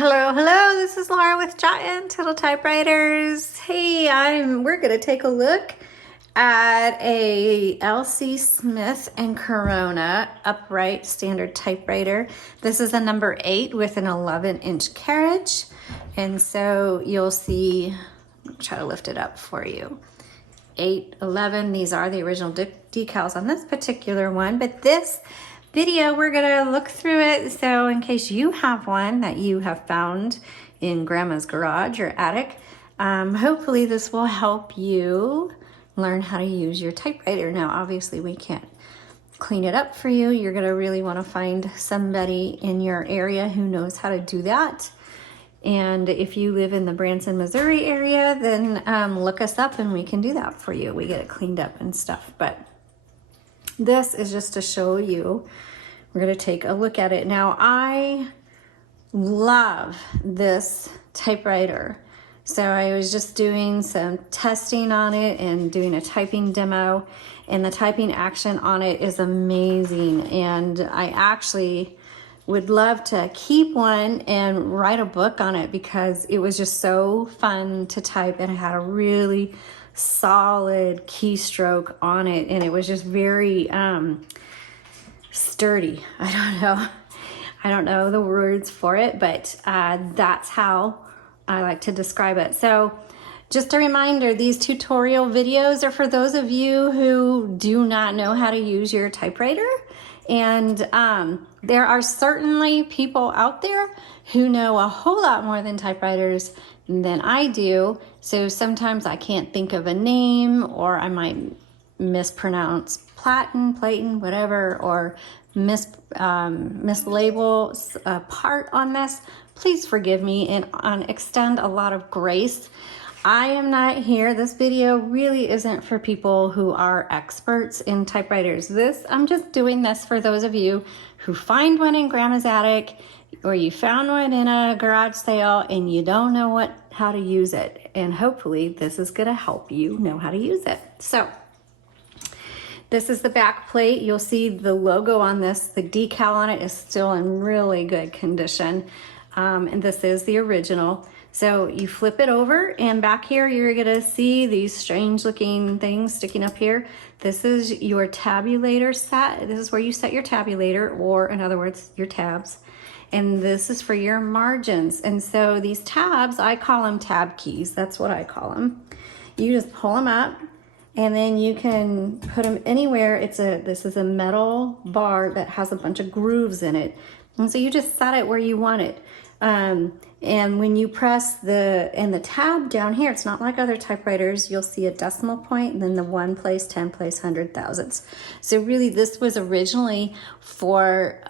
Hello, hello, this is Laura with Untitled Typewriters. Hey, we're gonna take a look at a LC Smith & Corona upright standard typewriter. This is a number 8 with an 11-inch carriage. And so you'll see, I'll try to lift it up for you. 8, 11, these are the original decals on this particular one, but this video we're gonna look through it, so in case you have one that you have found in grandma's garage or attic, hopefully this will help you learn how to use your typewriter. Now obviously we can't clean it up for you. You're gonna really want to find somebody in your area who knows how to do that. And if you live in the Branson, Missouri area, then look us up and we can do that for you. We get it cleaned up and stuff. But this is just to show you. We're going to take a look at it. Now, I love this typewriter. So I was just doing some testing on it and doing a typing demo. And the typing action on it is amazing. And I actually would love to keep one and write a book on it because it was just so fun to type and it had a really solid keystroke on it, and it was just very sturdy. I don't know the words for it, but that's how I like to describe it. So just a reminder, these tutorial videos are for those of you who do not know how to use your typewriter. And there are certainly people out there who know a whole lot more than typewriters than I do. So sometimes I can't think of a name, or I might mispronounce platen, whatever, or mislabel a part on this. Please forgive me and extend a lot of grace. I am not here. This video really isn't for people who are experts in typewriters. I'm just doing this for those of you who find one in grandma's attic, or you found one in a garage sale and you don't know how to use it. And hopefully this is gonna help you know how to use it. So this is the back plate. You'll see the logo on this. The decal on it is still in really good condition. And this is the original. So you flip it over, and back here you're gonna see these strange looking things sticking up here. This is your tabulator set. This is where you set your tabulator, or in other words, your tabs. And this is for your margins. And so these tabs, I call them tab keys. That's what I call them. You just pull them up, and then you can put them anywhere. This is a metal bar that has a bunch of grooves in it. And so you just set it where you want it. And when you press the tab down here, it's not like other typewriters. You'll see a decimal point, and then the 1 place, 10 place, 100 thousandths. So really this was originally for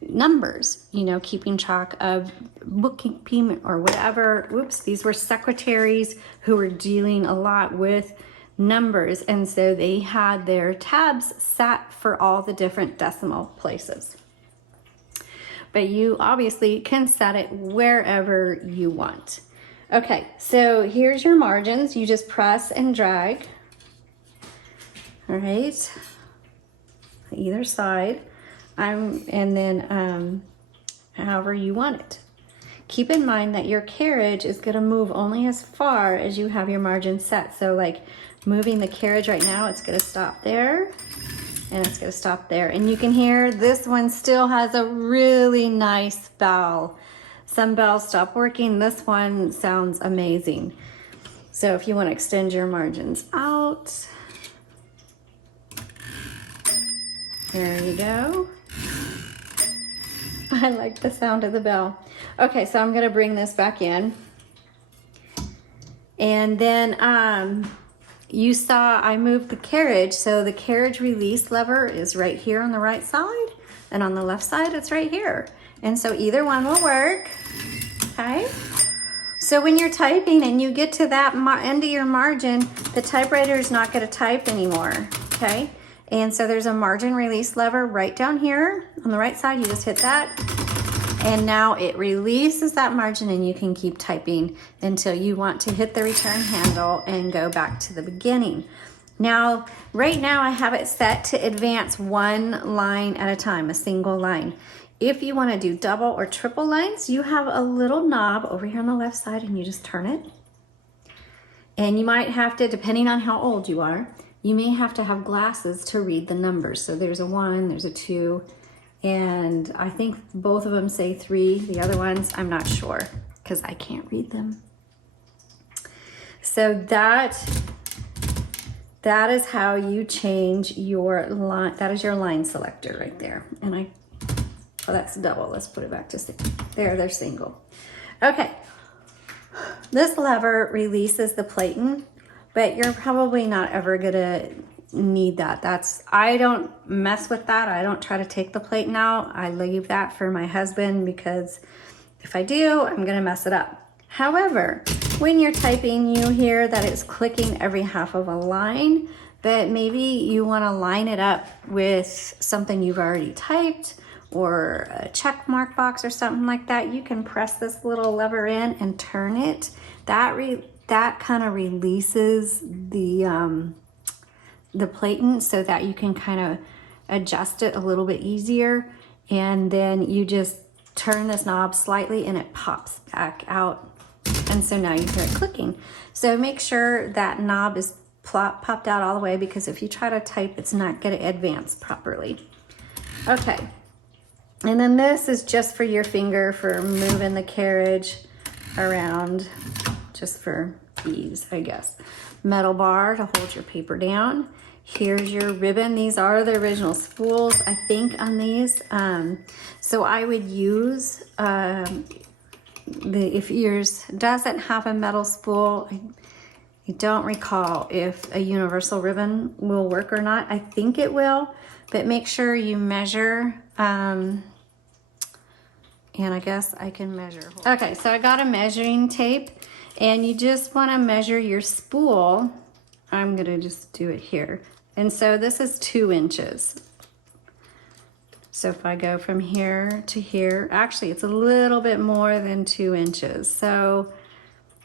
numbers, keeping track of bookkeeping or whatever. Whoops, these were secretaries who were dealing a lot with numbers. And so they had their tabs set for all the different decimal places. But you obviously can set it wherever you want. Okay, so here's your margins. You just press and drag. All right, either side. And then however you want it. Keep in mind that your carriage is gonna move only as far as you have your margin set. So like moving the carriage right now, it's gonna stop there. And it's gonna stop there. And you can hear this one still has a really nice bell. Some bells stop working. This one sounds amazing. So if you want to extend your margins out, there you go. I like the sound of the bell. Okay, so I'm gonna bring this back in. And then you saw I moved the carriage, so the carriage release lever is right here on the right side, and on the left side it's right here. And so either one will work, okay? So when you're typing and you get to that end of your margin, the typewriter is not gonna type anymore, okay? And so there's a margin release lever right down here on the right side. You just hit that. And now it releases that margin, and you can keep typing until you want to hit the return handle and go back to the beginning. Now, right now I have it set to advance one line at a time, a single line. If you want to do double or triple lines, you have a little knob over here on the left side and you just turn it. And you might have to, depending on how old you are, you may have to have glasses to read the numbers. So there's a 1, there's a 2, and I think both of them say 3. The other ones, I'm not sure because I can't read them. So that is how you change your line. That is your line selector right there. And oh, that's double. Let's put it back to single. There, they're single. Okay. This lever releases the platen, but you're probably not ever gonna need that. I don't mess with that. I don't try to take the platen out. I leave that for my husband because if I do, I'm gonna mess it up. However, when you're typing, you hear that it's clicking every half of a line, but maybe you wanna line it up with something you've already typed or a check mark box or something like that. You can press this little lever in and turn it. That kind of releases the platen so that you can kind of adjust it a little bit easier. And then you just turn this knob slightly and it pops back out. And so now you hear it clicking. So make sure that knob is popped out all the way, because if you try to type, it's not going to advance properly. Okay. And then this is just for your finger for moving the carriage around, just for ease, I guess. Metal bar to hold your paper down. Here's your ribbon. These are the original spools, I think, on these. So I would use, if yours doesn't have a metal spool, I don't recall if a universal ribbon will work or not. I think it will, but make sure you measure, and I guess I can measure. Okay, so I got a measuring tape, and you just want to measure your spool. I'm gonna just do it here. And so this is 2 inches. So if I go from here to here, actually it's a little bit more than 2 inches. So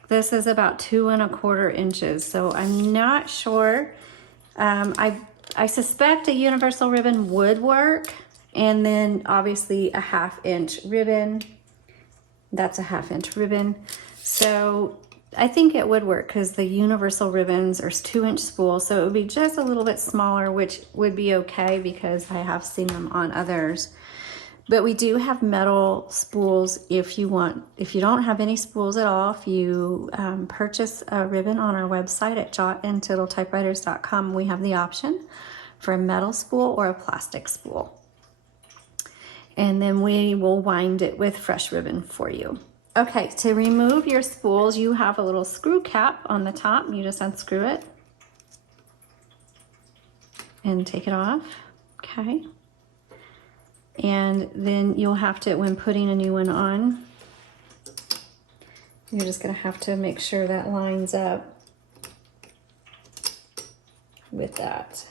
this is about 2 1/4 inches. So I'm not sure. I suspect a universal ribbon would work. And then obviously a 1/2 inch ribbon. That's a 1/2 inch ribbon. So I think it would work because the universal ribbons are 2 inch spools. So it would be just a little bit smaller, which would be okay because I have seen them on others. But we do have metal spools if you want. If you don't have any spools at all, if you purchase a ribbon on our website at UntitledTypewriters.com, we have the option for a metal spool or a plastic spool. And then we will wind it with fresh ribbon for you. Okay, to remove your spools, you have a little screw cap on the top. You just unscrew it and take it off, okay? And then you'll have to, when putting a new one on, you're just gonna have to make sure that lines up with that.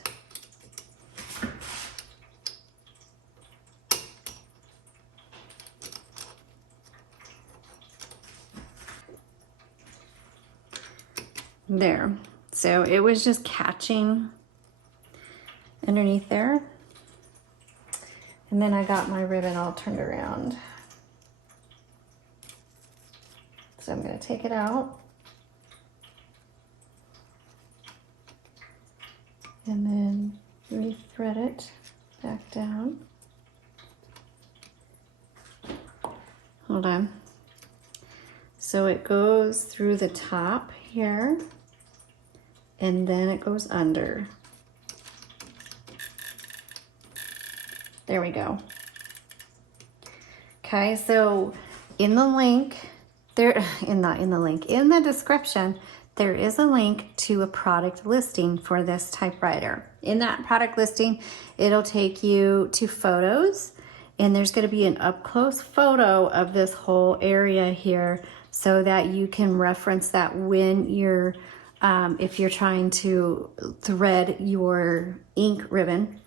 There. So it was just catching underneath there. And then I got my ribbon all turned around. So I'm going to take it out. And then re-thread it back down. Hold on. So it goes through the top here, and then it goes under. There we go. Okay, so in the link, in the description, there is a link to a product listing for this typewriter. In that product listing, it'll take you to photos, and there's gonna be an up-close photo of this whole area here so that you can reference that when you're, if you're trying to thread your ink ribbon.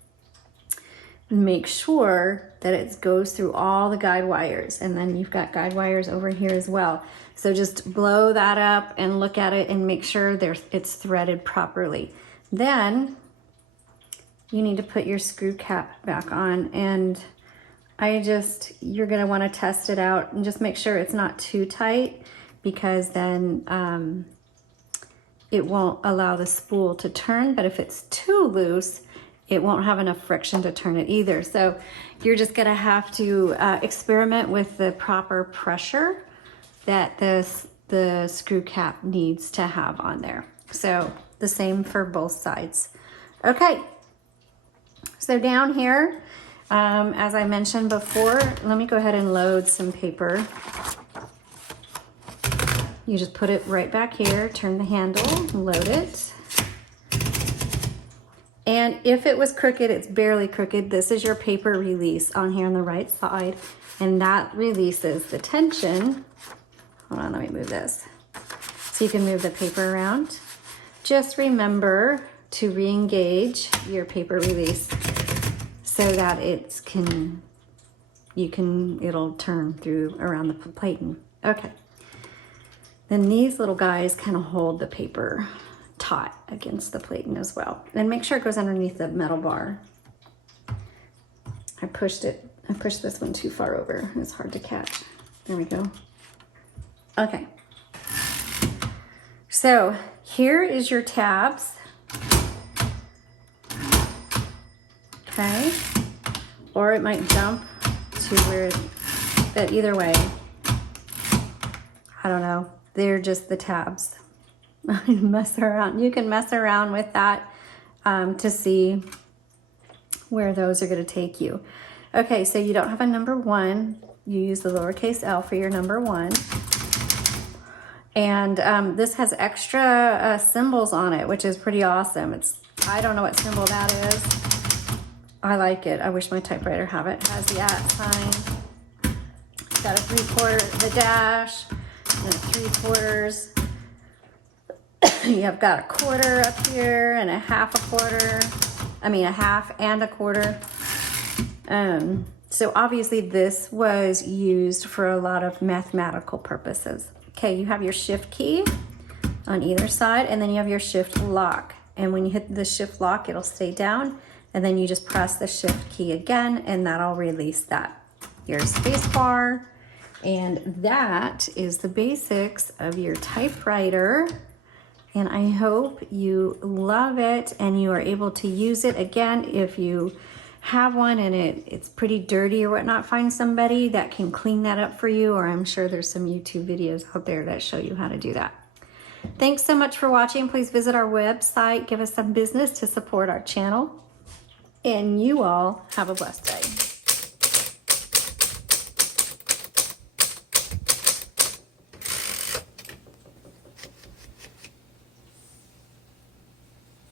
Make sure that it goes through all the guide wires, and then you've got guide wires over here as well. So just blow that up and look at it and make sure it's threaded properly. Then you need to put your screw cap back on, and you're gonna wanna test it out and just make sure it's not too tight, because then it won't allow the spool to turn. But if it's too loose, it won't have enough friction to turn it either. So you're just gonna have to experiment with the proper pressure that the screw cap needs to have on there. So the same for both sides. Okay, so down here, as I mentioned before, let me go ahead and load some paper. You just put it right back here, turn the handle, load it. And if it was crooked, it's barely crooked. This is your paper release on here on the right side, and that releases the tension. Hold on, let me move this. So you can move the paper around. Just remember to re-engage your paper release so that it'll turn through around the plating. Okay. Then these little guys kind of hold the paper taut against the plating as well. And make sure it goes underneath the metal bar. I pushed this one too far over. It's hard to catch. There we go. Okay. So here is your tabs. Okay. Or it might jump to where, but either way, I don't know. They're just the tabs. Mess around. You can mess around with that to see where those are going to take you. Okay, so you don't have a number 1. You use the lowercase l for your number 1. And this has extra symbols on it, which is pretty awesome. I don't know what symbol that is. I like it. I wish my typewriter had it. It has the @ sign. It's got a 3/4, the dash, and 3/4. You've got a quarter up here and a half a quarter. I mean a half and a quarter. So obviously this was used for a lot of mathematical purposes. Okay, you have your shift key on either side, and then you have your shift lock. And when you hit the shift lock, it'll stay down, and then you just press the shift key again, and that'll release that. Your space bar, and that is the basics of your typewriter. And I hope you love it and you are able to use it. Again, if you have one and it's pretty dirty or whatnot, find somebody that can clean that up for you, or I'm sure there's some YouTube videos out there that show you how to do that. Thanks so much for watching. Please visit our website, give us some business to support our channel, and you all have a blessed day.